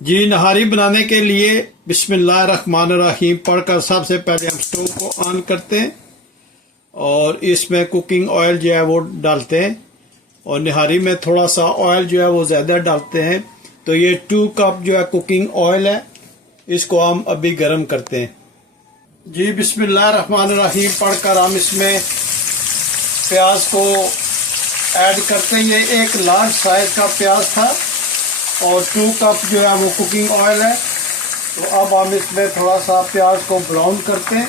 जी नहारी बनाने के लिए बिस्मिल्लाहिर्रहमानिर्रहीम पढ़कर सबसे पहले हम स्टोव को ऑन करते हैं और इसमें कुकिंग ऑयल जो है वो डालते हैं और नहारी में थोड़ा सा ऑयल जो है वो ज़्यादा डालते हैं। तो ये 2 कप जो है कुकिंग ऑयल है, इसको हम अभी गर्म करते हैं। जी बिस्मिल्लाहिर्रहमानिर्रहीम पढ़कर हम इसमें प्याज को ऐड करते हैं। ये एक लार्ज साइज का प्याज था और 2 कप जो है वो कुकिंग ऑयल है। तो अब हम इसमें थोड़ा सा प्याज को ब्राउन करते हैं।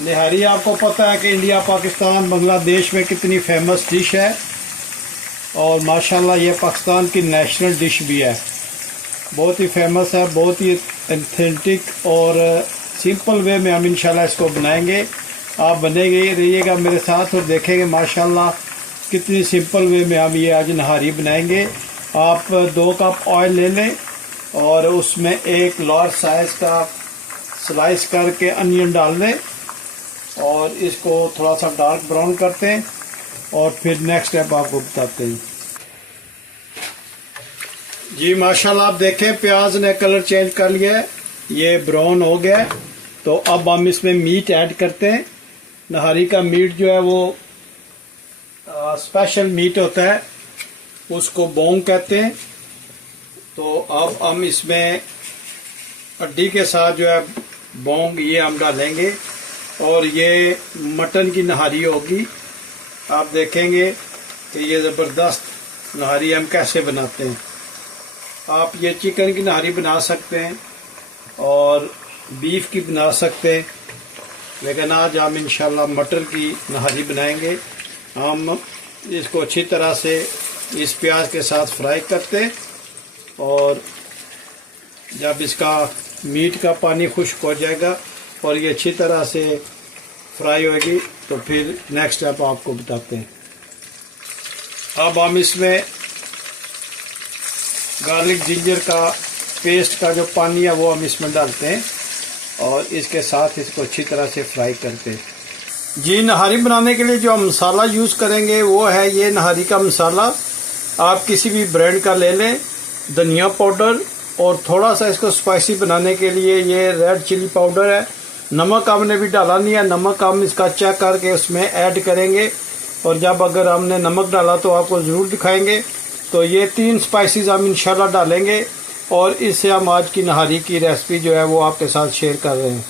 निहारी आपको पता है कि इंडिया पाकिस्तान बांग्लादेश में कितनी फेमस डिश है और माशाल्लाह ये पाकिस्तान की नेशनल डिश भी है। बहुत ही फेमस है, बहुत ही ऑथेंटिक और सिंपल वे में हम इंशाल्लाह इसको बनाएंगे। आप बनेंगे रहिएगा मेरे साथ और देखेंगे माशाल्लाह कितनी सिंपल वे में हम ये आज नहारी बनाएंगे। आप 2 कप ऑयल ले लें और उसमें एक लार्ज साइज का स्लाइस करके अनियन डाल दें और इसको थोड़ा सा डार्क ब्राउन करते हैं और फिर नेक्स्ट स्टेप आपको बताते हैं। जी माशाल्लाह आप देखें प्याज ने कलर चेंज कर लिया है, ये ब्राउन हो गया है। तो अब हम इसमें मीट ऐड करते हैं। नहारी का मीट जो है वो स्पेशल मीट होता है, उसको बोंग कहते हैं। तो अब हम इसमें हड्डी के साथ जो है बोंग ये हम डालेंगे और ये मटन की नहारी होगी। आप देखेंगे कि ये ज़बरदस्त नहारी हम कैसे बनाते हैं। आप ये चिकन की नहारी बना सकते हैं और बीफ की बना सकते हैं, लेकिन आज हम इंशाल्लाह मटर की नहारी बनाएंगे। हम इसको अच्छी तरह से इस प्याज के साथ फ्राई करते हैं और जब इसका मीट का पानी खुश्क हो जाएगा और ये अच्छी तरह से फ्राई होगी तो फिर नेक्स्ट स्टेप आपको बताते हैं। अब हम इसमें गार्लिक जिंजर का पेस्ट का जो पानी है वो हम इसमें डालते हैं और इसके साथ इसको अच्छी तरह से फ्राई करते हैं। जी नहारी बनाने के लिए जो हम मसाला यूज़ करेंगे वो है ये नहारी का मसाला। आप किसी भी ब्रांड का ले लें। धनिया पाउडर और थोड़ा सा इसको स्पाइसी बनाने के लिए ये रेड चिली पाउडर है। नमक हमने भी डाला नहीं है, नमक हम इसका चेक करके उसमें ऐड करेंगे और जब अगर हमने नमक डाला तो आपको ज़रूर दिखाएंगे। तो ये 3 स्पाइसेस हम इंशाल्लाह डालेंगे और इससे हम आज की नहारी की रेसिपी जो है वो आपके साथ शेयर कर रहे हैं।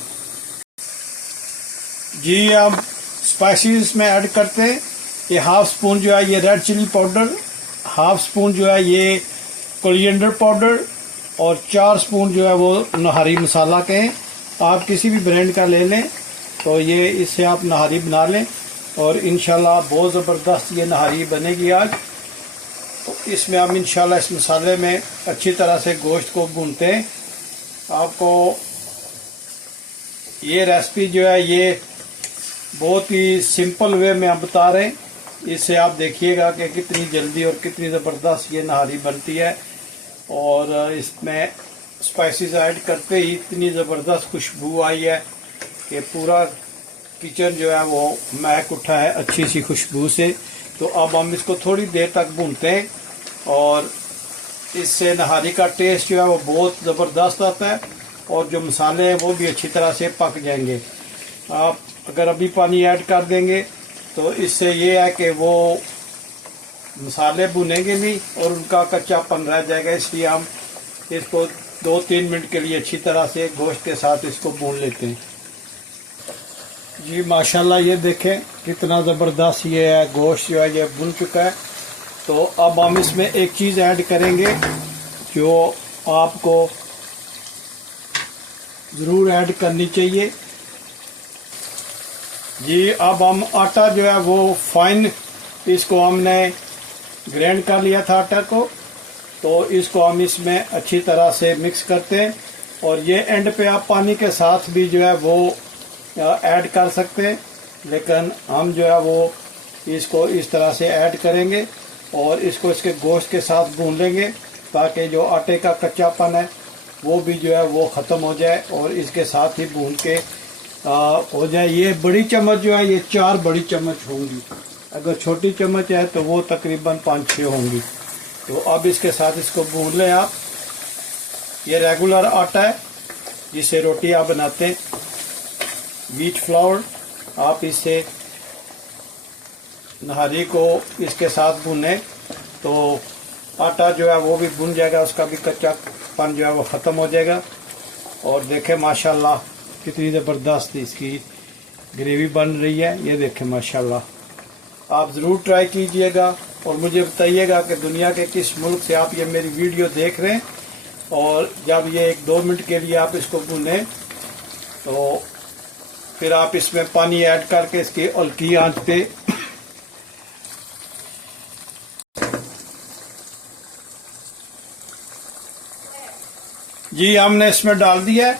जी हम स्पाइसेस में ऐड करते हैं। ये हाफ स्पून जो है ये red chilli powder, half spoon जो है ये कोरिएंडर पाउडर और 4 स्पून जो है वो नहारी मसाला के हैं। आप किसी भी ब्रांड का ले लें तो ये इससे आप नहारी बना लें और इंशाल्लाह बहुत ज़बरदस्त ये नहारी बनेगी आज। तो इसमें हम इंशाल्लाह इस मसाले में अच्छी तरह से गोश्त को भूनते हैं। आपको ये रेसिपी जो है ये बहुत ही सिंपल वे में हम बता रहे हैं। इससे आप देखिएगा कि कितनी जल्दी और कितनी ज़बरदस्त ये नहारी बनती है और इसमें स्पाइसेस ऐड करते ही इतनी ज़बरदस्त खुशबू आई है कि पूरा किचन जो है वो महक उठा है अच्छी सी खुशबू से। तो अब हम इसको थोड़ी देर तक भूनते हैं और इससे नहारी का टेस्ट जो है वो बहुत ज़बरदस्त आता है और जो मसाले हैं वो भी अच्छी तरह से पक जाएंगे। आप अगर अभी पानी ऐड कर देंगे तो इससे ये है कि वो मसाले भुनेंगे नहीं और उनका कच्चापन रह जाएगा। इसलिए हम इसको 2-3 मिनट के लिए अच्छी तरह से गोश्त के साथ इसको भून लेते हैं। जी माशाल्लाह ये देखें कितना ज़बरदस्त ये है, गोश्त जो है ये भुन चुका है। तो अब हम इसमें एक चीज़ ऐड करेंगे जो आपको ज़रूर ऐड करनी चाहिए। जी अब हम आटा जो है वो फाइन इसको हमने ग्राइंड कर लिया था आटा को, तो इसको हम इसमें अच्छी तरह से मिक्स करते हैं और ये एंड पे आप पानी के साथ भी जो है वो ऐड कर सकते हैं, लेकिन हम जो है वो इसको इस तरह से ऐड करेंगे और इसको इसके गोश्त के साथ भून लेंगे ताकि जो आटे का कच्चापन है वो भी जो है वो ख़त्म हो जाए और इसके साथ ही भून के हो जाए। ये बड़ी चम्मच जो है ये 4 बड़ी चम्मच होंगी। अगर छोटी चम्मच है तो वो तकरीबन 5-6 होंगी। तो अब इसके साथ इसको भून लें आप। ये रेगुलर आटा है जिसे रोटी आप बनाते हैं, व्हीट फ्लावर। आप इसे नहारी को इसके साथ भुने तो आटा जो है वो भी भुन जाएगा, उसका भी कच्चापन जो है वो ख़त्म हो जाएगा। और देखें माशाल्लाह कितनी ज़बरदस्त इसकी ग्रेवी बन रही है। ये देखें माशाल्लाह, आप ज़रूर ट्राई कीजिएगा और मुझे बताइएगा कि दुनिया के किस मुल्क से आप ये मेरी वीडियो देख रहे हैं। और जब ये 1-2 मिनट के लिए आप इसको भुनें तो फिर आप इसमें पानी ऐड करके इसकी हल्की आंच पे जी हमने इसमें डाल दिया है।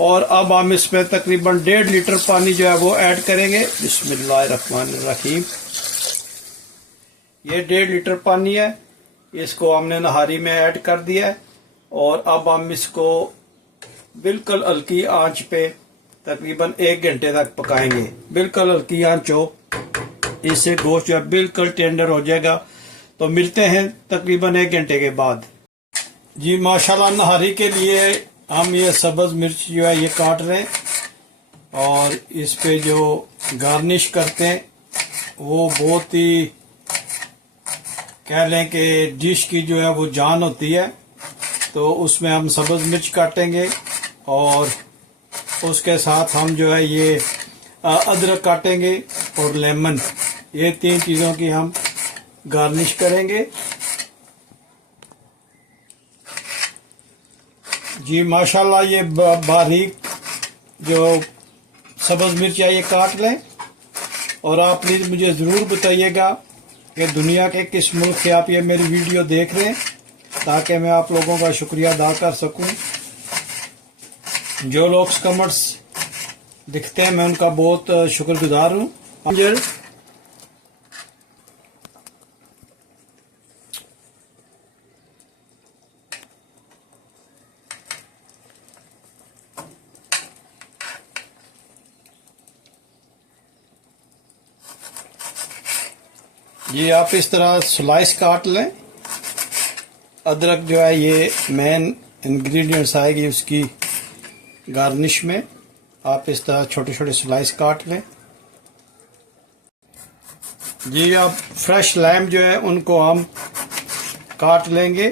और अब हम इसमें तकरीबन 1.5 लीटर पानी जो है वो ऐड करेंगे। बिस्मिल्लाहिर्रहमानिर्रहीम। ये 1.5 लीटर पानी है, इसको हमने नहारी में ऐड कर दिया है। और अब हम इसको बिल्कुल हल्की आंच पे तकरीबन 1 घंटे तक पकाएंगे। बिल्कुल हल्की आंच हो, इससे गोश्त जो है बिल्कुल टेंडर हो जाएगा। तो मिलते हैं तकरीबन 1 घंटे के बाद। जी माशाल्लाह, नहारी के लिए हम ये सब्ज मिर्च जो है ये काट रहे हैं और इस पे जो गार्निश करते हैं वो बहुत ही कह लें कि डिश की जो है वो जान होती है। तो उसमें हम सब्ज मिर्च काटेंगे और उसके साथ हम जो है ये अदरक काटेंगे और लेमन, ये 3 चीज़ों की हम गार्निश करेंगे। जी माशाल्लाह, ये बारीक जो सब्ज़ मिर्च है ये काट लें। और आप प्लीज़ मुझे ज़रूर बताइएगा कि दुनिया के किस मुल्क से आप ये मेरी वीडियो देख रहे हैं, ताकि मैं आप लोगों का शुक्रिया अदा कर सकूं। जो लोग कमेंट्स दिखते हैं मैं उनका बहुत शुक्रगुजार हूँ। ये आप इस तरह स्लाइस काट लें। अदरक जो है ये मेन इंग्रेडिएंट्स आएगी उसकी गार्निश में। आप इस तरह छोटे छोटे स्लाइस काट लें। जी आप फ्रेश लाइम जो है उनको हम काट लेंगे।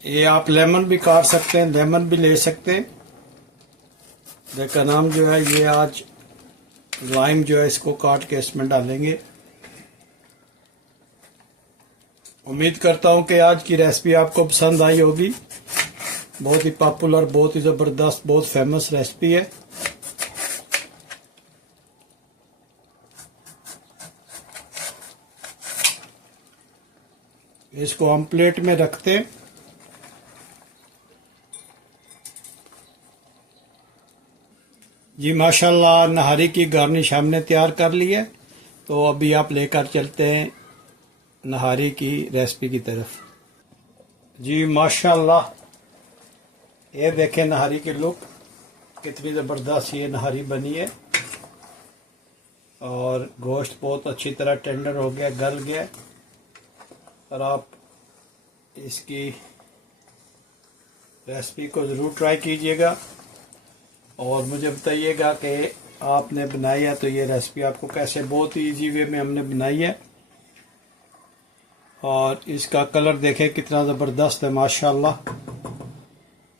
ये आप लेमन भी काट सकते हैं, लेमन भी ले सकते हैं, लेकिन हम जो है ये आज लाइम जो है इसको काट के इसमें डालेंगे। उम्मीद करता हूं कि आज की रेसिपी आपको पसंद आई होगी। बहुत ही पॉपुलर, बहुत ही ज़बरदस्त, बहुत फेमस रेसिपी है। इसको हम प्लेट में रखते हैं। जी माशाल्लाह, नहारी की गार्निश हमने तैयार कर ली है। तो अभी आप लेकर चलते हैं नहारी की रेसिपी की तरफ। जी माशाल्लाह, ये देखें नहारी की लुक कितनी ज़बरदस्त ये नहारी बनी है। और गोश्त बहुत अच्छी तरह टेंडर हो गया, गल गया। और आप इसकी रेसिपी को ज़रूर ट्राई कीजिएगा और मुझे बताइएगा कि आपने बनाई है तो ये रेसिपी आपको कैसे, बहुत ही इजी वे में हमने बनाई है। और इसका कलर देखें कितना ज़बरदस्त है माशाल्लाह।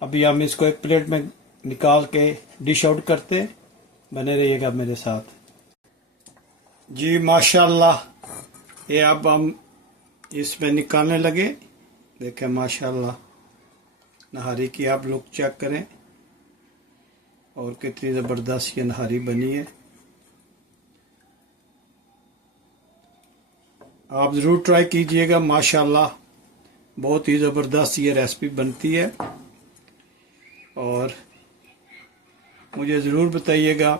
अभी हम इसको एक प्लेट में निकाल के डिश आउट करते हैं। बने रहिएगा मेरे साथ। जी माशाल्लाह, ये अब हम इसमें निकालने लगे। देखें माशाल्लाह, नहारी की आप लुक चेक करें और कितनी ज़बरदस्त ये नहारी बनी है। आप ज़रूर ट्राई कीजिएगा, माशाल्लाह बहुत ही ज़बरदस्त ये रेसिपी बनती है। और मुझे ज़रूर बताइएगा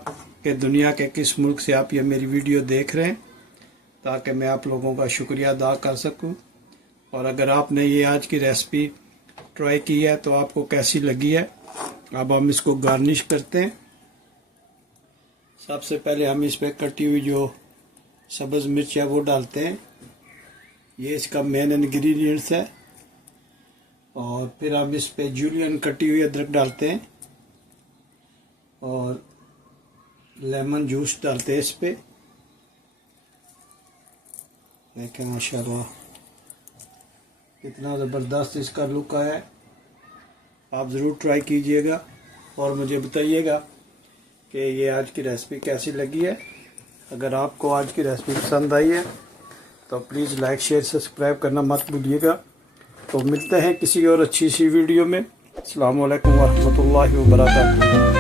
कि दुनिया के किस मुल्क से आप ये मेरी वीडियो देख रहे हैं, ताकि मैं आप लोगों का शुक्रिया अदा कर सकूं। और अगर आपने ये आज की रेसिपी ट्राई की है तो आपको कैसी लगी है। अब हम इसको गार्निश करते हैं। सबसे पहले हम इस पर कटी हुई जो सब्ज़ मिर्च है वो डालते हैं, ये इसका मेन इंग्रेडिएंट्स है। और फिर हम इस पे जूलियन कटी हुई अदरक डालते हैं और लेमन जूस डालते हैं इस पे। देखें माशाल्लाह कितना ज़बरदस्त इसका लुक आया है। आप ज़रूर ट्राई कीजिएगा और मुझे बताइएगा कि ये आज की रेसिपी कैसी लगी है। अगर आपको आज की रेसिपी पसंद आई है तो प्लीज़ लाइक शेयर सब्सक्राइब करना मत भूलिएगा। तो मिलते हैं किसी और अच्छी सी वीडियो में। अस्सलामु अलैकुम वरहमतुल्लाहि वबरकातुहू।